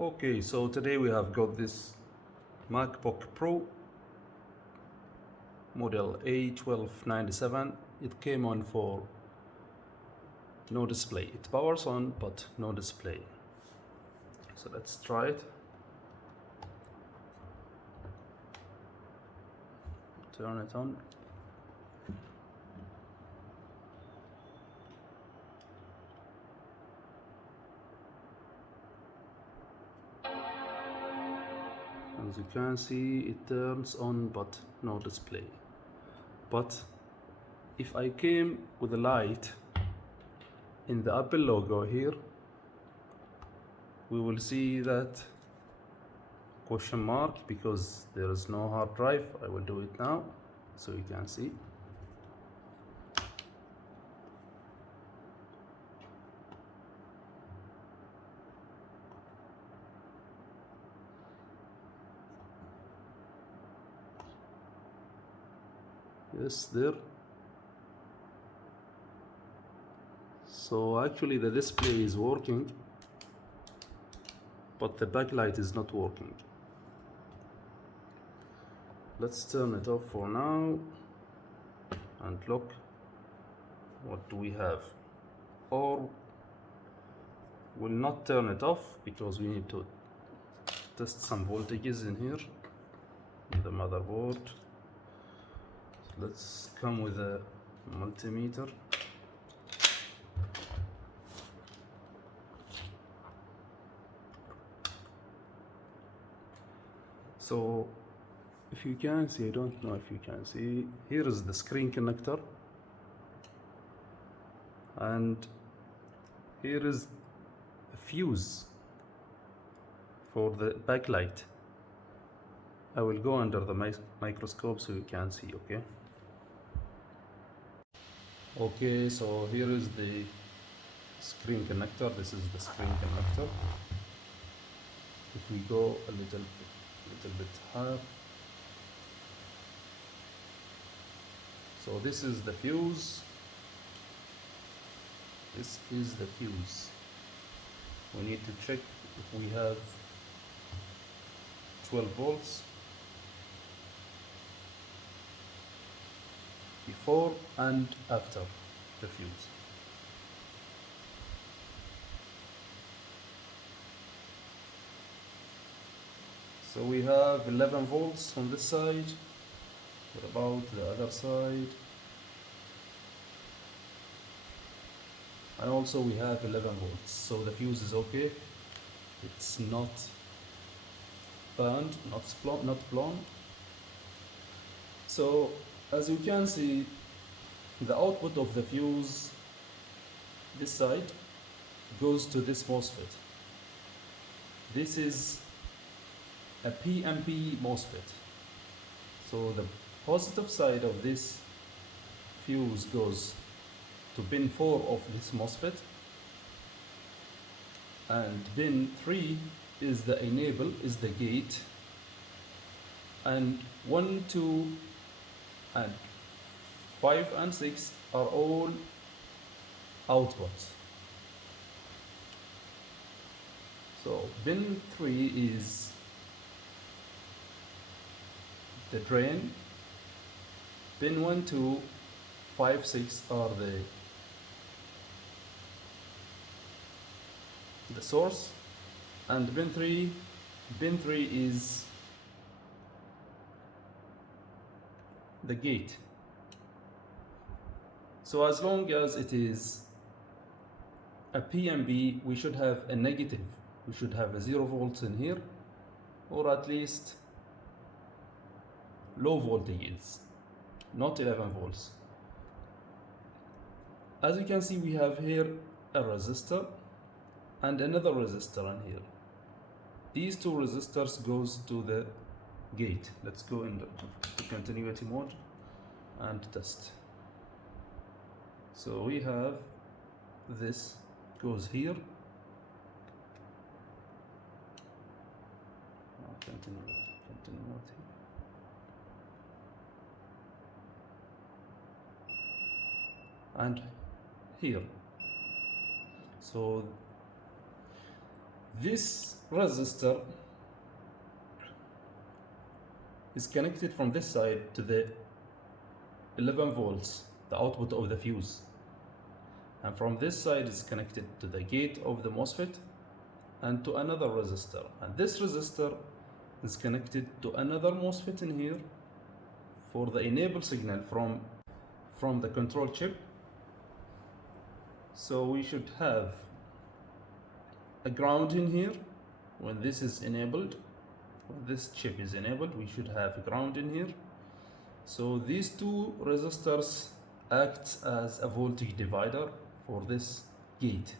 Okay, so today we have got this MacBook Pro model a1297. It came on for no display. It powers on but no display. So let's try it. Turn it on. As you can see, it turns on but no display. But if I came with a light in the Apple logo here, we will see that question mark because there is no hard drive. I will do it now so you can see. Yes, there. So actually the display is working, but the backlight is not working. Let's turn it off for now and look what do we have. Or we'll not turn it off because we need to test some voltages in here in the motherboard. Let's come with a multimeter. So if you can see, I don't know if you can see, here is the screen connector, and here is a fuse for the backlight. I will go under the microscope so you can see, okay? Okay, so here is the screen connector. This is the screen connector. If we go a little bit higher, so this is the fuse. This is the fuse. We need to check if we have 12 volts before and after the fuse. So we have 11 volts on this side. What about the other side? And also we have 11 volts, so the fuse is okay. It's not burned, not blown. So as you can see, the output of the fuse, this side, goes to this MOSFET. This is a PMP MOSFET. So the positive side of this fuse goes to pin 4 of this MOSFET, and pin 3 is the enable, is the gate, and 1, 2, and 5 and 6 are all outputs. So pin 3 is the drain, pin 1, 2, 5, 6 are the source, and pin 3 is the gate. So as long as it is a PMB, we should have a negative. We should have a 0 volts in here, or at least low voltages, not 11 volts. As you can see, we have here a resistor and another resistor in here. These two resistors goes to the gate. Let's go in the continuity mode and test. So we have this goes here. Continue mode here. And here. So This resistor is connected from this side to the 11 volts, the output of the fuse, and from this side is connected to the gate of the MOSFET and to another resistor, and this resistor is connected to another MOSFET in here for the enable signal from the control chip. So we should have a ground in here when this is enabled. When this chip is enabled, we should have a ground in here. So these two resistors act as a voltage divider for this gate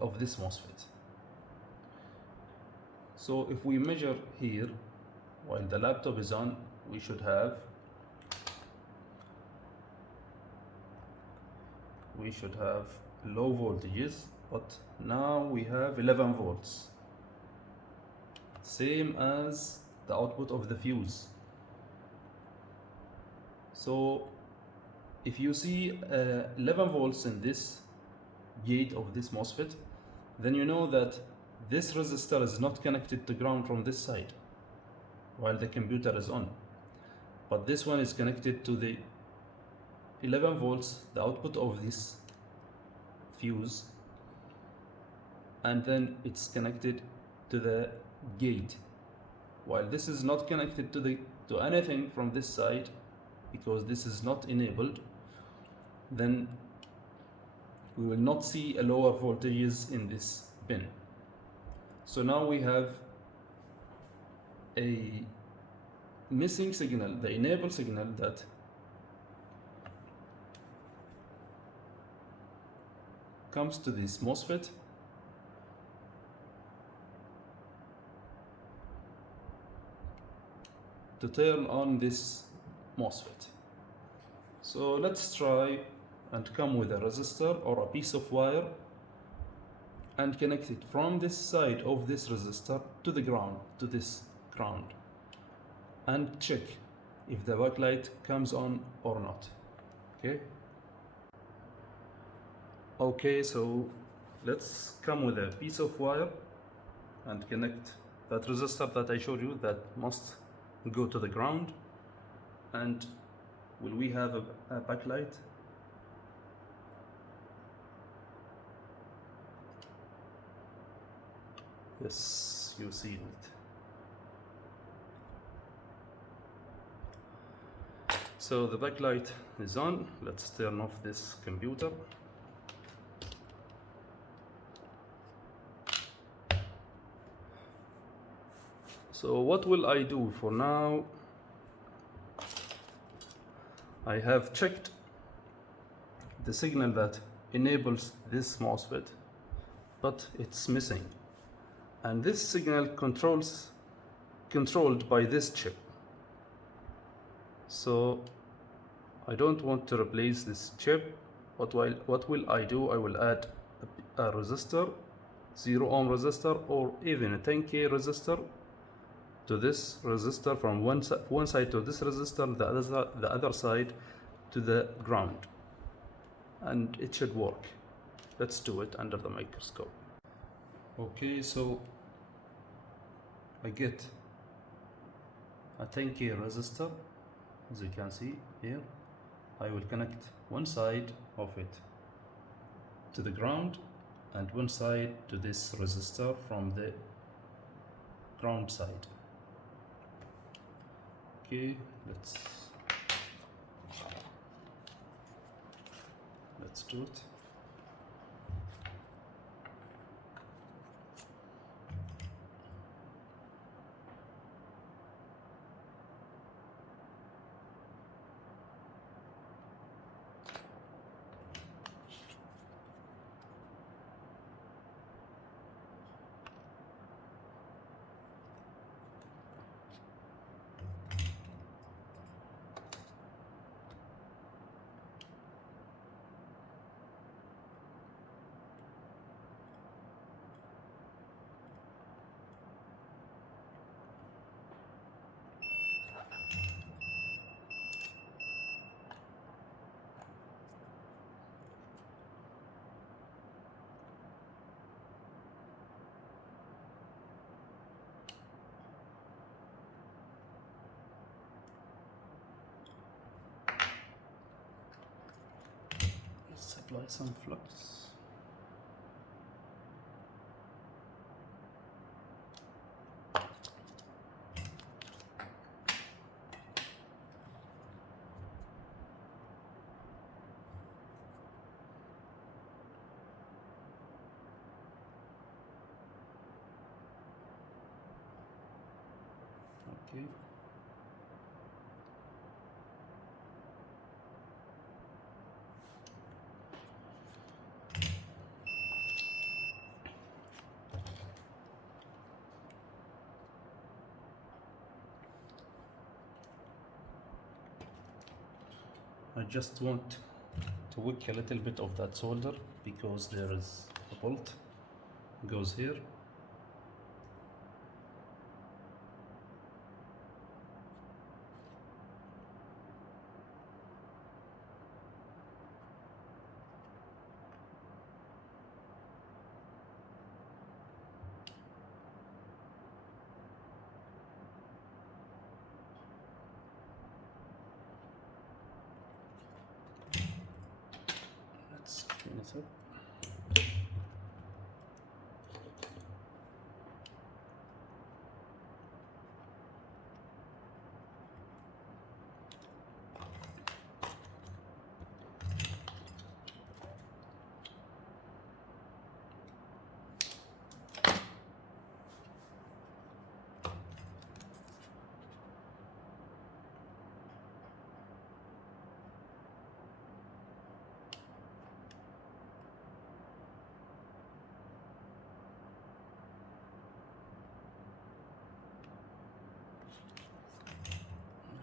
of this MOSFET. So if we measure here while the laptop is on, we should have low voltages, but now we have 11 volts, same as the output of the fuse. So if you see 11 volts in this gate of this MOSFET, then you know that this resistor is not connected to ground from this side while the computer is on, but this one is connected to the 11 volts, the output of this fuse, and then it's connected to the gate, while this is not connected to anything from this side because this is not enabled. Then we will not see a lower voltages in this pin. So now we have a missing signal, the enable signal, that comes to this MOSFET to turn on this MOSFET. So let's try and come with a resistor or a piece of wire and connect it from this side of this resistor to the ground, to this ground, and check if the backlight comes on or not. Okay, so let's come with a piece of wire and connect that resistor that I showed you that must go to the ground. And will we have a backlight? Yes, you see it. So the backlight is on. Let's turn off this computer. So what will I do for now? I have checked the signal that enables this MOSFET, but it's missing. And this signal controlled by this chip. So I don't want to replace this chip. What will I do? I will add a resistor, 0 ohm resistor, or even a 10K resistor to this resistor, from one side to this resistor, the other side to the ground, and it should work. Let's do it under the microscope. Okay, so I get a 10K resistor, as you can see here. I will connect one side of it to the ground and one side to this resistor from the ground side. Okay, let's do it. apply some flux. Okay. I just want to wick a little bit of that solder because there is a bolt goes here. Let's clean it up.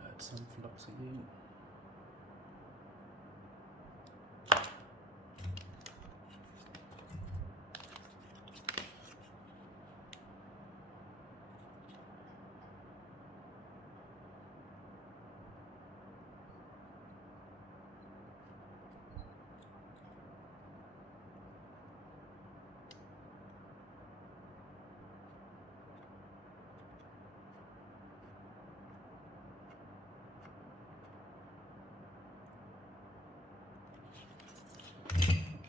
Add some flux again.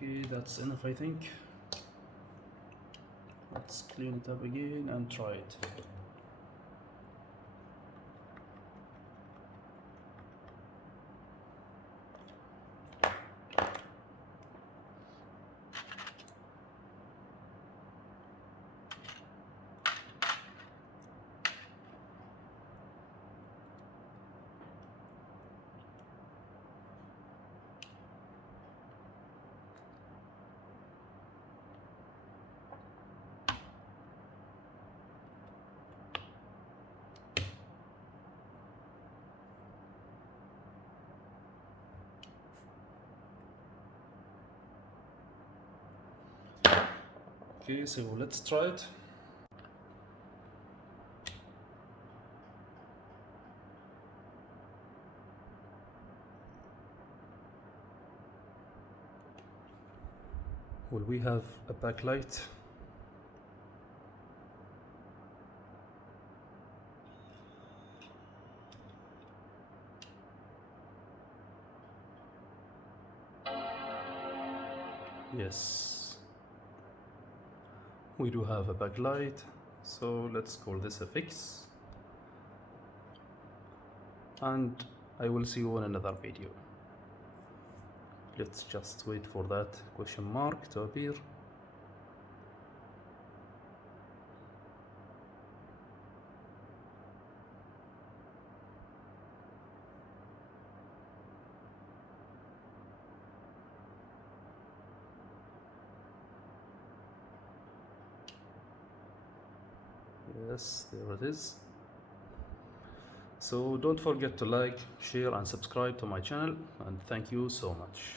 Okay, that's enough, I think. Let's clean it up again and try it. Okay, so let's try it. Will we have a backlight? Yes, we do have a backlight, so let's call this a fix, and I will see you in another video. Let's just wait for that question mark to appear. Yes, there it is. So don't forget to like, share and subscribe to my channel, and thank you so much.